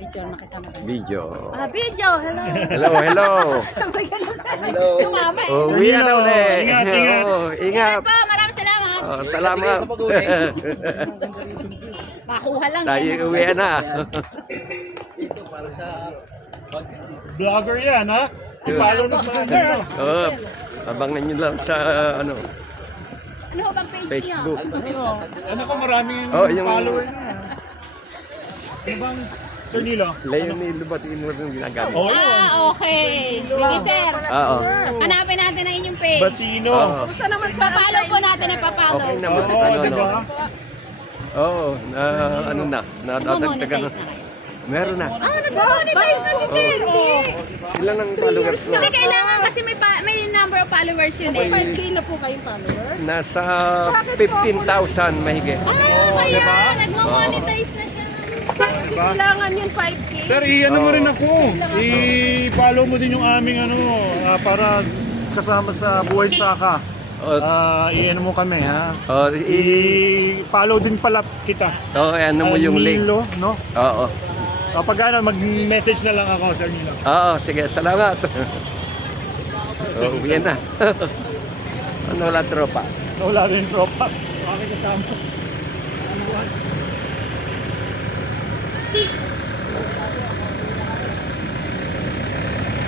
Picture na kasama tayo. Video. Video, hello. Hello, hello. Sabay ka na sa sumama eh. Uwi na ulit. Ingat, ingat. Oo, ingat. Po, maraming salamat. Oh, salamat. Pakuha lang. Tayo uwi na. Vlogger yan, ha? Follow ng vlogger. Oh, abangan nyo lang sa ano, Ano ho bang page Facebook. niyo? Ano ko, maraming Oh, yung- follower na. Ano bang, Sir Nilo? Leonie Lubatin mo yung ginagamit. Oh, yun. Okay. Sige, sir. Oo. Hanapin natin ang inyong page. Batino. Oo. Gusto naman sa follow po natin na papalo. Okay naman. Oo, Ano, diba? no? Oo, na ano na, nadadagdagan na. Monetize na kayo. Meron na. Nag-monetize na si sir. Ilan ang followers na? Hindi kailangan kasi may number of followers yun eh. 5K na po kayong follower? Nasa 15,000 mahigit. Kaya nag-monetize na siya. Kasi kailangan yun 5K. Sir, i-ano mo rin ako. I-follow mo din yung aming ano, para kasama sa Buhay Saka. Oh, I-ano mo kami, ha? oh, I-follow din pala kita. oh, ano mo yung link. Nilo, no? Oo. Kapag ano, mag-message na lang ako, Sir Nilo. Oo, sige, salamat. Oh, yan na. Ano wala tropa? Wala rin tropa. Okay, kasama.